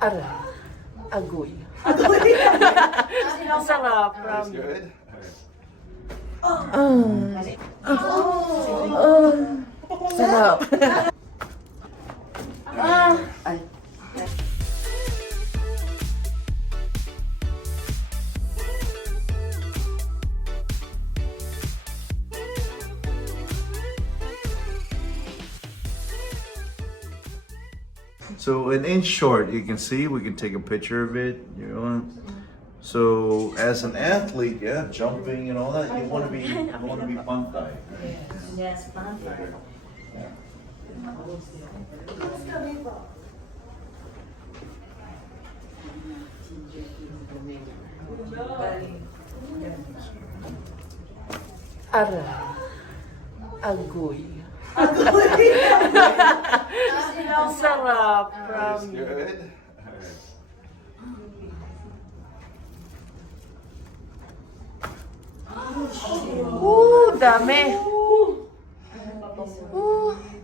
Ara. Agoy. Sarap. That's good. Sarap. Ay. So an inch short, you can see, we can take a picture of it, you know. So as an athlete, yeah, jumping and all that, you want to be pantay. Yes, pantay. Ara. Agoy. Sarap. That's good. Dami.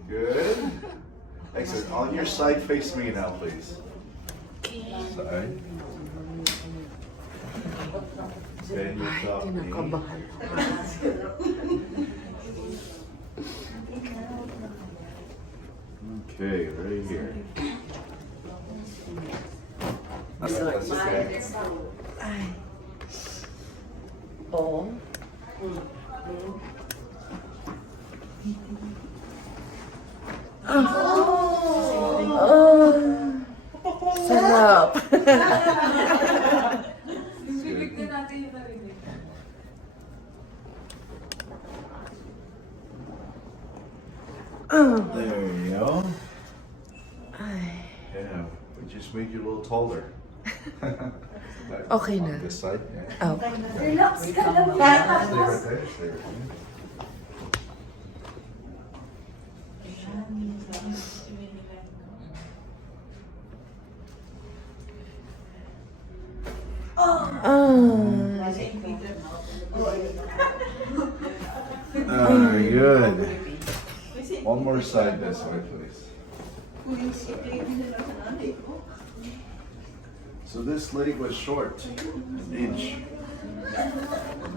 Good. Excellent. On your side, face me now, please. Side. Bend yourself. knee. Kinakabahan. Okay, right here. That's okay. Ay. Oo. Sarap. There you go. Ay. Yeah, we just made you a little taller. Okay na. On this side, yeah. Oh. Relax ka lang. Stay right there, stay right there. Very good. One more side this way, please. So this leg was short, an inch.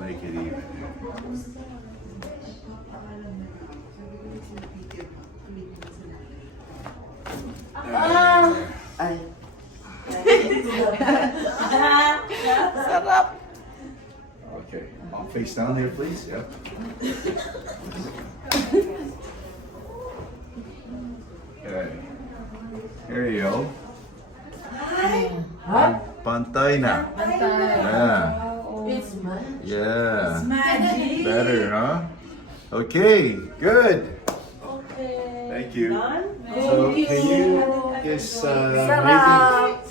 Make it even. Ay. Sarap. Okay, I'll face down here, please. Yep. Okay. Here you go. Pantay na. Yeah. It's mine. Yeah. Magic. Better, huh? Okay, good. Okay. Thank you. So, can you just Sarap.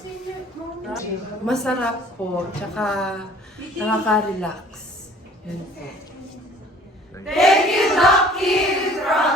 Masarap po. Tsaka nakaka-relax. Yun po. maybe... Thank you, Doc Q from